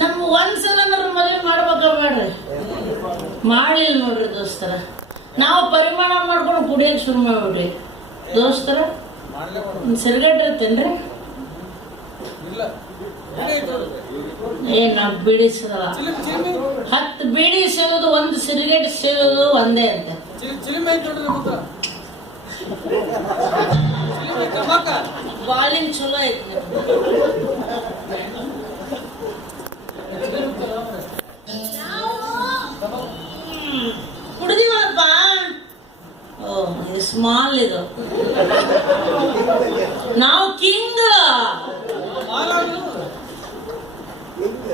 ನಮ್ಗೆ ಒಂದ್ಸಲ ಮದುವೆ ಮಾಡ್ಬೇಕಬೇಡ್ರಿ, ಮಾಡಿಲ್ಲ ನೋಡ್ರಿ ದೋಸ್ತರ. ನಾವು ಪರಿಮಾಣ ಮಾಡ್ಕೊಂಡು ಕುಡಿಯೋಕೆ ಶುರು ಮಾಡ್ಬಿಡ್ರಿ ದೋಸ್ತರ. ಸಿಗರೇಟ್ ಇರ್ತೇನ್ರಿ? ನಾವು ಬೀಡಿಸಲ್ಲ, 10 ಬೀಡಿ ಸೇರೋದು 1 ಸಿಗರೇಟ್ ಸೇರೋದು ಒಂದೇ ಅಂತ. ಬಾಲಿಂಗ್ ಚಲೋ ಐತಿ. ಕುಡ್ದಿವಲ್ಲಪ್ಪ. ಇದು ಸ್ಮಾಲ್, ಇದು ನಾವು ಕಿಂಗ್.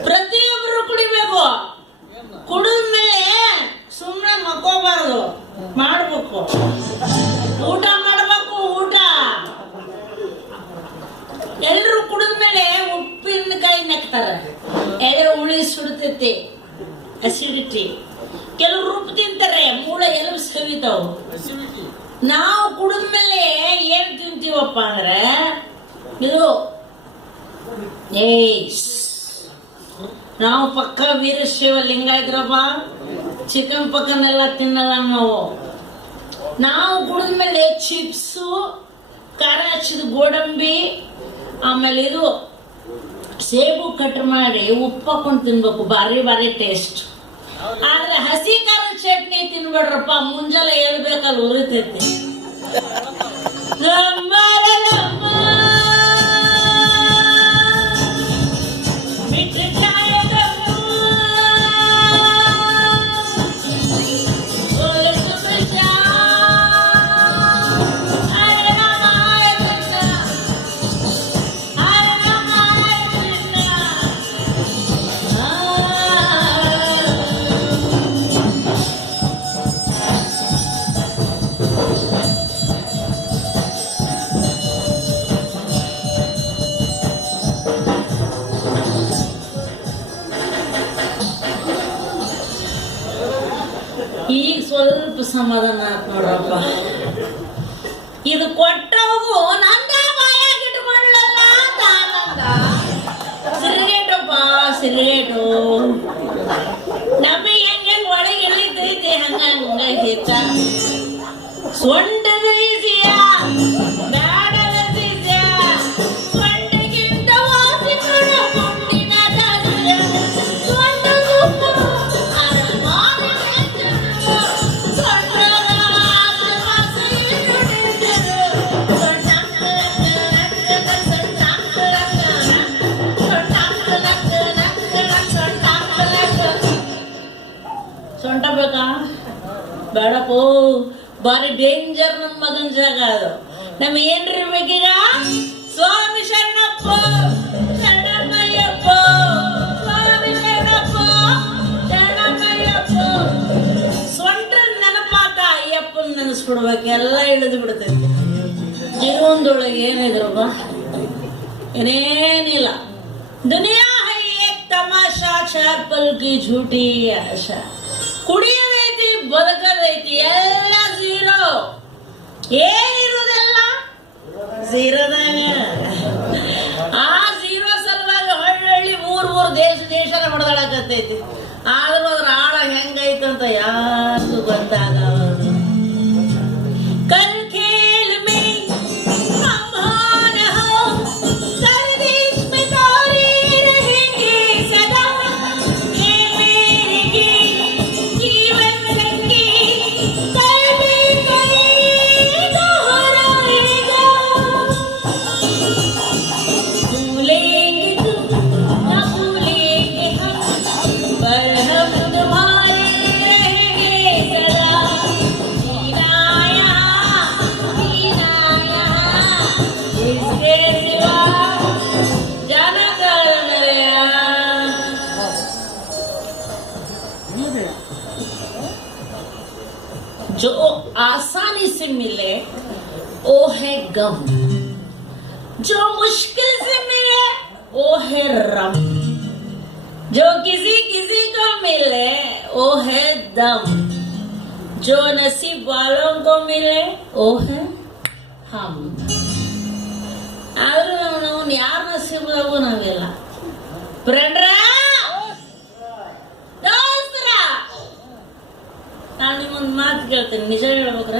ಪ್ರತಿಯೊಬ್ಬರು ಕುಡಿಬೇಕು. ಕುಡಿದ್ಮೇಲೆ ಸುಮ್ಮನೆ ಮಕ್ಕೋಬಾರ್ದು, ಮಾಡ್ಬೇಕು. ಊಟ ಮಾಡ್ಬೇಕು. ಊಟ ಎಲ್ರು ಕುಡಿದ್ಮೇಲೆ ಉಪ್ಪಿನಕಾಯಿ ನೆಕ್ತಾರೆ, ಎದೆ ಉಳಿ ಸುಡ್ತೈತಿ, ಅಸಿಡಿಟಿ. ಕೆಲವರು ಉಪ್ಪು ತಿಂತಾರೆ, ಮೂಳೆ ಎಲುಬು ಸವಿತಾವು. ನಾವು ಕುಡಿದ್ಮೇಲೆ ಏನ್ ತಿಂತೀವಪ್ಪ ಅಂದ್ರೆ ಇದು ನಾವು ಪಕ್ಕ ವೀರಶೈವ ಲಿಂಗಾಯತ್ರಪ್ಪ. ಚಿಕನ್ ಪಕ್ಕನೆಲ್ಲ ತಿನ್ನಲ್ಲ ನಾವು ಕುಡಿದ್ಮೇಲೆ ಚಿಪ್ಸು, ಖಾರ ಹಚ್ಚಿದ ಗೋಡಂಬಿ, ಆಮೇಲೆ ಇದು ಸೇಬು ಕಟ್ ಮಾಡಿ ಉಪ್ಪು ಹಾಕೊಂಡು ತಿನ್ಬೇಕು, ಭಾರಿ ಭಾರಿ ಟೇಸ್ಟ್. ಆದ್ರೆ ಹಸಿ ಖಾರ ಚಟ್ನಿ ತಿನ್ಬೇಡ್ರಪ್ಪ, ಮುಂಜಾನೆ ಹೇಳ್ಬೇಕಲ್ಲ ಉರಿತೈತಿ. ಈಗ ಸ್ವಲ್ಪ ಸಮಾಧಾನ ಆತ್ ನೋಡ್ರಪ್ಪ. ಇದು ಕೊಟ್ಟವಗೂ ನಂದ ಬಾಯಾಗಿಟ್ಕೊಳ್ಳಲ್ಲ ಅಂತ ಆನಂದ. ಸಿಗರೇಟಪ್ಪ, ಸಿಗರೇಟು ನಮಗೆ ಹೆಂಗೆ ಒಳಗೆ ಇಳಿತೈತಿ, ಹಂಗ ಹೆಚ್ಚ ಸೊಂಟದ ಈಸಿಯ ಬ್ಯಾಡದ ಈಸಿಯ, ಸೊಂಟಗಿಂತ ವಾಸಿಗಳು ಮುಂದಿನ ಸೊಂಟ ಬೇಕಾ? ಬೇಡಪ್ಪೋ, ಬಾರಿ ಡೇಂಜರ್. ನನ್ನ ಮಗನ ಜಾಗ ಅದು. ನಮ್ಗೆ ಏನ್ರಿರ್ಬೇಕೀಗ? ಸ್ವಾಮಿ ಶರಣಪ್ಪ, ಶರಣಮ್ಮಯ್ಯಪ್ಪ, ಸ್ವಾಮಿ ಶರಣಪ್ಪ, ಶರಣಮ್ಮಯ್ಯಪ್ಪ. ಸೊಂಟ ನೆನಪಾತ ಅಯ್ಯಪ್ಪನ ನೆನೆಸ್ಬಿಡ್ಬೇಕು, ಎಲ್ಲ ಇಳಿದು ಬಿಡ್ತೈತಿ. ಜೀವನದೊಳಗೆ ಏನಿದ್ರಪ್ಪ? ಏನೇನಿಲ್ಲ. ದುನಿಯಾ ಹೈ ಏಕ್ ತಮಾಷಾ, 4 ಪಲ್ ಕಿ ಝೂಟಿ ಆಶಾ. ಕುಡಿಯೋದೈತಿ, ಬದುಕದೈತಿ, ಎಲ್ಲ ಝೀರೋ. ಏನಿರುವುದೆಲ್ಲ ಝೀರೋದಾಗ. ಆ ಝೀರೋ ಸಲುವಾಗಿ ಹಳ್ಳಿ ಊರ್ ದೇಶನ ಹೊಡೆದಾಡಕತ್ತೈತಿ. ಆದ್ರೂ ಅದ್ರ ಆಳ ಹೆಂಗೈತಂತ ಯಾರು ಗೊತ್ತಾಗವದು. ಕಲ್ ಖೇಲ್ ಮೇ पर हम तुम्हारे रहेंगे सदा। जो आसानी से मिले वो है गम, जो मुश्किल से मिले वो है रम, जो किसी किसी को मिले वो है दम, जो नसीब वालों को मिले वो है हम. ಆದ್ರೂ ನಾವು ಯಾರ ನಸೀಬದಾಗೂ ನಾವಿಲ್ಲ. ಫ್ರೆಂಡ್ರ, ದೋಸ್ತರ, ನಾನು ನಿಮ್ಮೊಂದು ಮಾತು ಕೇಳ್ತೀನಿ, ನಿಜ ಹೇಳ್ಬೇಕ್ರ?